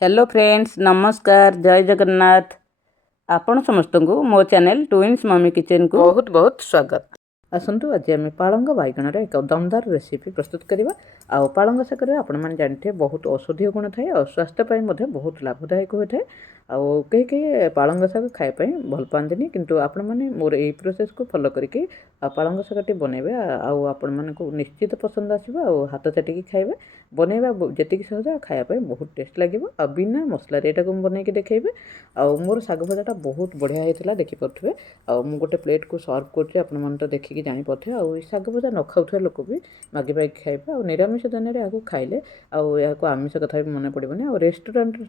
Hello friends, नमस्कार, जय जगन्नाथ। आपण समस्त को मो चैनल ट्विन्स मम्मी किचन को बहुत बहुत स्वागत। आसतु आज आम पालंग बैगण एक दमदार रेसिपी प्रस्तुत करवा। आ पालंग शाकर आपण जानते बहुत औषधीय गुण थाए और स्वास्थ्य बहुत लाभदायक होता है। कई कई पालंग शाग खायापी भल पाती किंतु आपण मैंने मोर यही प्रोसेस को फॉलो करके पालंग शागटी बनइबे आपण मानक निश्चित पसंद आसो हाथ चाटिकी खाइबे। बनइबा जी सहज खायापी बहुत टेस्ट लगे बिना मसला यहाँ को बनईकी देखेबे। मोर शाग भजाटा बहुत बढ़िया होता देखिपे। मु गोटे प्लेट को सर्व कर तो देखिकी जापे शाग भजा न खाऊा लोक भी मागि पाई खाइबे। निरामिष दिन में खाइले आमिष कथा भी मन पड़ोनी रेस्टोरेंट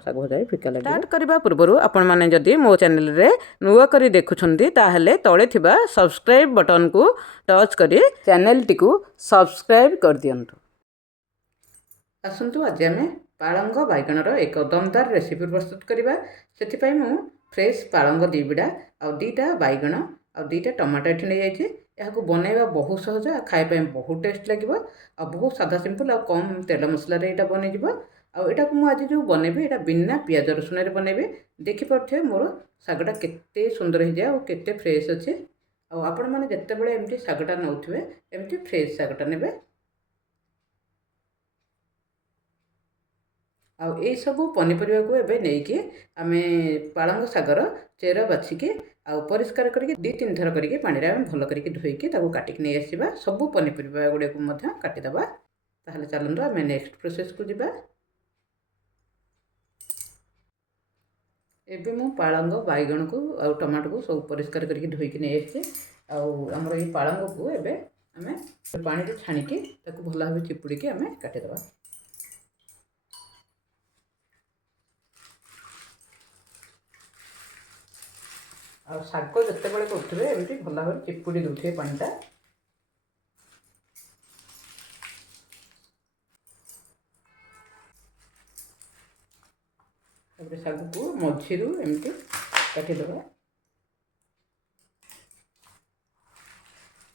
शाग भजा भी फिका लगे। स्टार्ट करने पूर्व आपण मैंने जदि मो चैनल रे नुआ करी देखुछंती ताहले तळे थिबा सब्सक्राइब बटन को टच करी चैनल टी को सब्सक्राइब कर दियंतु। आसतु आज आम पालंग बैगणर एक दमदार रेसिपी प्रस्तुत करवा। से मु फ्रेश पालंग दी बिड़ा दीटा बैगण आ दीटा टमाटो ये नहीं जाइए। यहाँ बनइबा बहुत सहज, खायापी बहुत टेस्ट लगे बहुत सादा सिंपल आ कम तेल मसलार यहाँ बनईज। आटा को मुझे जो बनइबी यहाँ बिना पियाज रसुण बनइबी। देखिपे मोर शागटा केते सुंदर हो जाए केते फ्रेश अच्छे। आपण मैंने जिते बड़े एमती शागटा नौथे एमती फ्रेश शागटा ने। आई सबू पनीपरिया को एबे नहीं आम पालंग शागर चेर बाछिकी परिष्कार करके 2-3 थर करके पानी में भल करके धोईकी काटिक नहीं आसवा। सबू पनीपरिया गुड़े को काटिदेवा। ताहले चलतु आम नेक्स्ट प्रोसेस को जीवा। एबे मु पालंग बैगण को आ टमाटो को सब परिष्कार करके धोईकी नहीं आसी। आमर ये पालंग को एबे आम पानी छाणिकी भल भाव चिपुड़ी आम काटिदेवा। शाग जिते बड़े करुवे एमती भल भाव चिपुड़ी दूसरे पानीटा। शाग को मझीरू एमती काटिदेवा।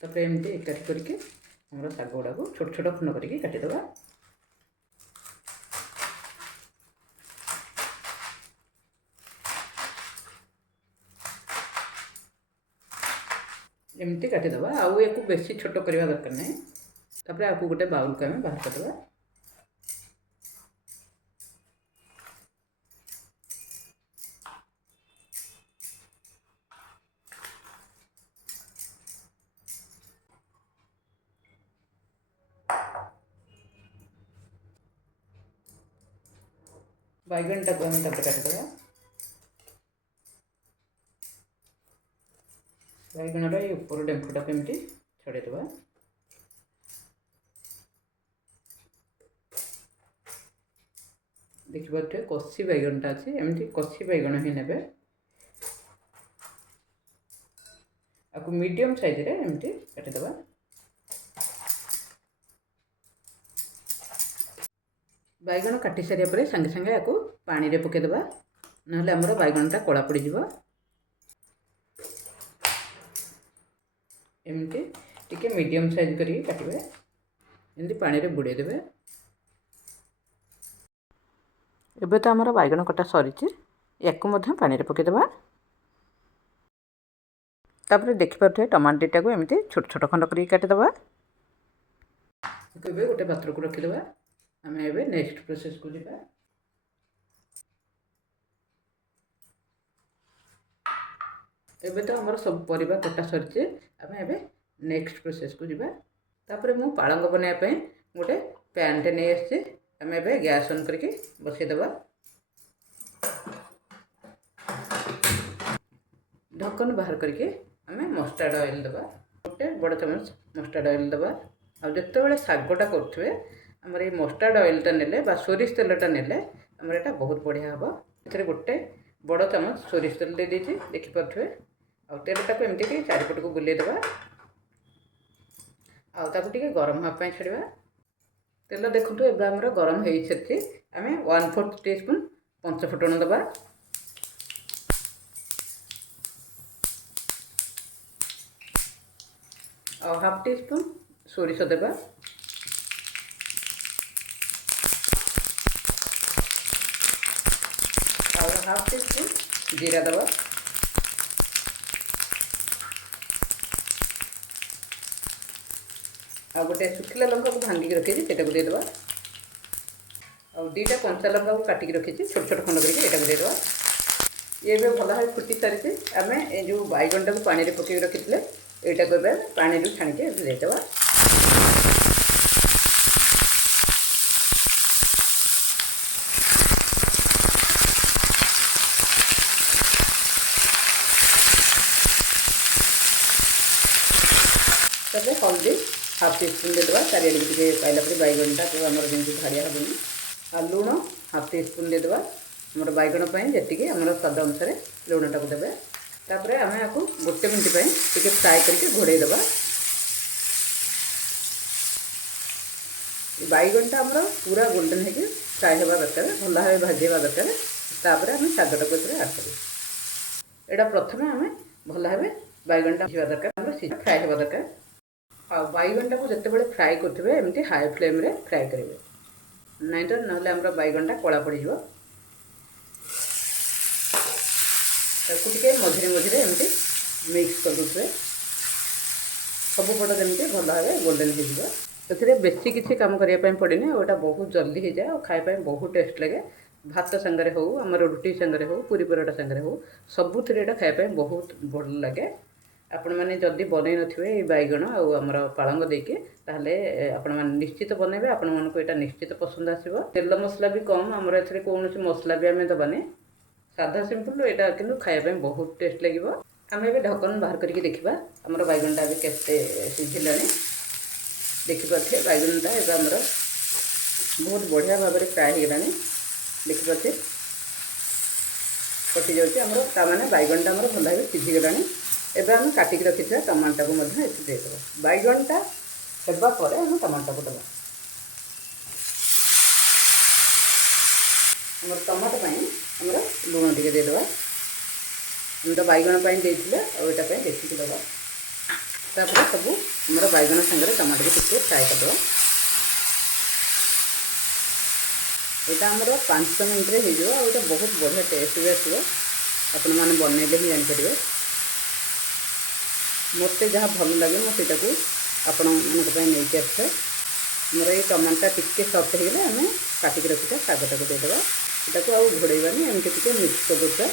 तापर एमती एकाठी करके हमारा शाग गुड़ा को छोट छोट खंड करके काटिदेवा। एमती काटिदेवा। आउ या बेसी छोट करवा दरकार नहीं। तापर आपको गोटे बाउल को आम बाहर करदेवा। बैगणटा को आम काटिदेवा। बैगणर ये ऊपर डेम्फुटा को एमती छड़ेदेवा। देखिए कषी बैगणटा अच्छे एमती कषी बैगण ही ने। आपको मीडियम साइज रे एमती काटिदेवा। बैगण काटी सारिया पर संगे संगे या पानी रे पकेदेवा ना आमर बैगणटा कला पड़ जाए। एमती टिके मीडियम साइज करके काटिबे एमती पानी रे बुड़े देबे। एबे तो आमर बैगण कटा सरी या पानी रे पकेदेवा। तापर देखिपे टमाटो दुईटा को एमती छोट छोट खंड करके काटिदेवा। गोटे पात्र को रखीदेवा। आम ए नेक्स्ट प्रोसेस को जीवा। एबे तो आमर सब परिबा कटा सरी आम ए नेक्स्ट प्रोसेस को जीवा। तापर मु पालंग बनाइबा गोटे पैन टे नहीं आसी आम ए गैस ऑन करके बसईदेवा। ढक्कन बाहर करके आम मस्टार्ड ऑयल देवा। गोटे बड़ चमच मस्टार्ड ऑयल देवा। आते बड़े शागटा करुवे आमर ये मस्टार्ड ऑयलटा नेले बा सोरिष तेलटा नेले आमर एटा बहुत बढ़िया हम। ए गोटे बड़ चमच सोरिष तेल दे देती देखिपे। तेलटा को एमती चारिपट को बुलेदेवा। आगे गरम हाँपाई छाड़ा। तेल देखो ए आमर गरम हो सारी आम 1/4 टीस्पून पंचफुटण देवा। और 1/2 टीस्पून सोरिष देवा। हाफ टी स्पून जीरा दबा आ गोटे सुखिला लंका को भांगिक रखी सेटा देदेबा और दुईटा कंचा लंका को काटिक रखी छोट छोट खंड करके एटा देदेबा ये भी भल भाव फुटी सारी आम जो बैगन टाक पानी पकई रखी यहाँ को पानी छाणिके देदेबा तब हल्दी हाफ टी स्पून देदेबा चारिआडे टे पाइला बैगनटा तो आम जमी भाड़िया हेनी आ लुण हाफ टी स्पून देदेबा आम बैगन जी आम स्वाद अनुसार लुण टाक देवे तापर आम आपको गोटे मिनट टे फ्राए करके घोड़े देवा बैगनटा आम पूरा गोल्डन होगी फ्राए होगा दरकार भल भाव भाजवा दरकार तापर आम शागटा को आड कर यहाँ प्रथम आम भल भाव बैगनटा भाजवा दरकार फ्राए होगा दरकार आ बैगनटा को जिते फ्राए करेंगे एमती हाई फ्लेम रे फ्राए करेंगे नाई तो ना आम बैगनटा कला पड़ मझे मझे एमती मिक्स कर दे सबुपट जमी भल भाव गोल्डन हो बेसी किसी कम करने पड़े और बहुत जल्दी हो जाए और खावाई बहुत टेस्ट लगे भात सांगे हो आम रुटी सांगे हो पूरी परोटा सांगे हो सबुथ खावाई बहुत भल लगे आपण मैंने जदि बन थे बैगन आमर पालंग देके ताहले आपण मैंने निश्चित बनइबे आपण मन को यहाँ निश्चित पसंद आसो तेल मसला भी कम आमर ए कौन मसला भी आम दबानी साधा सिंपल यहाँ कि खावाई बहुत टेस्ट लगे आम ए ढक्कन बाहर करके देखा आमर बैगनटा भी केते सिझिला देखिपे बैगनटा ए आमर बहुत बढ़िया भाव में फ्राए होगा देखिपे कटि जाने बैगनटा आमर भल भाव सिझीगला एवं आम काटिक रखी टमाटो को देदेव बैगनटा होगापर आम टमाटो को दबा आम टमाटो आमर लुण टे देदेव आम तो बैगन देते और देखिक दबा तापर सब आमर बैगन सांगे टमाटो को टे फ्राए करदे यहाँ आमर 5 मिनट हो बहुत बढ़िया टेस्ट भी आसो आपण मैंने बनइले ही जानीपर मत जहाँ भल लगे मुझे आपण नहीं आसे मोर ये टमाटा टिके सफ्ट होगले आम काटिक रखी शागटा को देदेव यहाँ को आउ घोड़ानी एमती टे मिक्स कर दे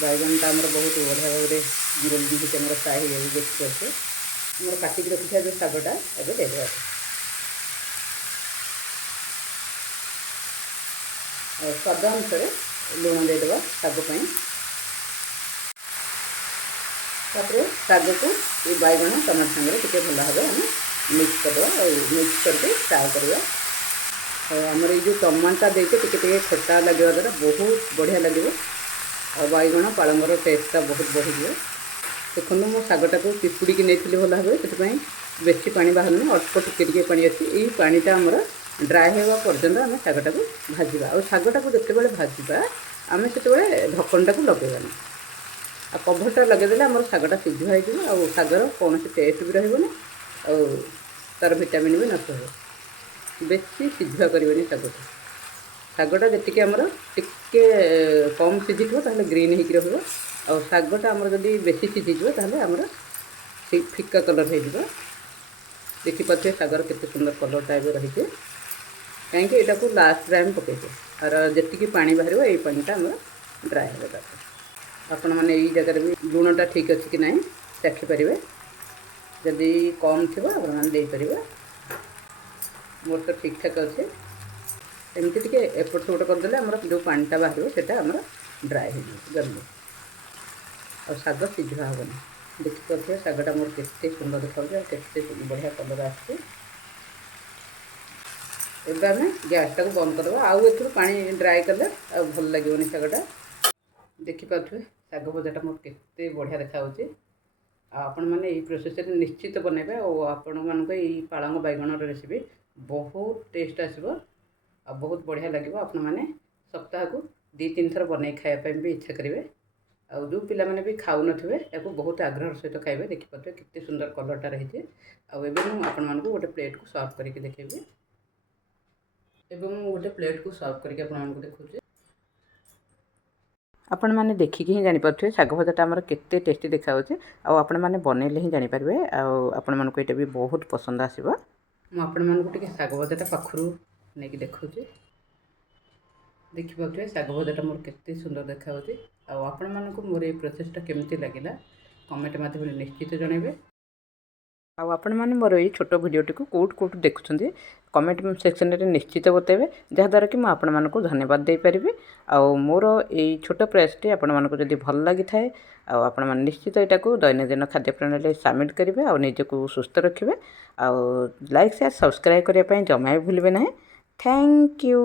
बैगनटा आमर बहुत बढ़िया भाव में गोल्डन होकर फ्राए हो जाए देखिए मोर काटिक रखी जो शागटा ए देदेव स्वाद अनुसार लुण देदेव शाग तापर शाग को ये बैगन टमाटो सांगे टे भल भाव आम मिक्स करदे और मिक्स करके फ्राए करवा आमर ये जो टमाटा देके टे खट्टा लगे द्वारा बहुत बढ़िया लगे और बैगन पालंगर टेस्टा बहुत बढ़ी देखो मो शागटा को चिपुड़ी नहीं भल भाव से बेसी पानी बाहर अल्प टिके पानी अच्छी ये पानीटा आमर ड्राए होगा पर्यंत आम शागटा को भाजवा और शागटा को जिते भाजवा आम से ढक्कनटा को लगेबानी आ कभरटा लगेदेले आम शागटा सिझा हो शागर कौन टेस्ट भी रही और तार विटामिन भी नष्ट हो बेसी सिझा करें शागटा शागटा जी आमर टिके कम सिझी ताहले ग्रीन हो और शागटा आमर जब बेसी सिझीज ताहले आमर फिका कलर हो देखिपे शागर केते सुंदर कलर टाइप रही कहीं यहाँ को लास्ट टाइम पकईचे और जी पानी बाहर ये पानीटा आम ड्राए हो दरकार आपण मैंने यही जगह भी लुणटा ठीक अच्छे कि ना चाखिपारे जदि कम थी आपपारे मोर तो ठीक ठाक अच्छे एमती टे एपट सेपट करदे आम जो पानीटा बाहर से ड्राए हो जल्दी और शाग सिझा हेनी देखिपे शागटा मोर के सुंदर देखा के बढ़िया कलर आसे आम गैसटा को बंद करदे आउ ए पानी ड्राए कले भल लगे शागटा देखिपे शाग भजाटा मोर के बढ़िया देखा आपण मैंने यही प्रोसेस निश्चित बनइबे और आपण मानक यही पालंग बैगन रेसिपी बहुत टेस्ट आसो आ बहुत बढ़िया लगे आपण मैंने सप्ताह को 2-3 थर बनई खायापी भी इच्छा करेंगे आ जो पिला माने भी खाऊ नथिबे याको बहुत आग्रह सहित खाइबे देखिपे केते सुंदर कलरटा रही आ आपण मानक गोटे प्लेट को सर्व करके देखेबे। एवं गोटे प्लेट को सर्व करके आपको देखुचे। आपण मैंने देखिकी ही जानीपे शाग भजाटा आमर केते टेस्टी देखा आपण मैंने बनइले ही जानीपारे आपण मानक ये भी बहुत पसंद आसो। मुझे शाग भजाटा पाखु नहीं देखुचे देखिपे शाग भजाटा मोर केते सुंदर देखा आपण मानक मोर ये प्रोसेसटा केमती लगिला कमेंट माध्यम निश्चित जनइबे। आपण मैंने मोर ये छोट भिडियोटी को कौट देखुं कमेंट सेक्शन में निश्चित बताइए जहाँद्वारा कि मुझे आपण मानक धन्यवाद दे पारिबी। मोर ये छोट प्रयासटी आपण मानक जदि भल लगी थाए आपण मैंने निश्चित यहाँ को दैनंदिन खाद्य प्रणाली सामिल करेंगे और निजको सुस्थ रखिए। लाइक शेयर सब्सक्राइब करने जमा भी भूलें ना। Thank you.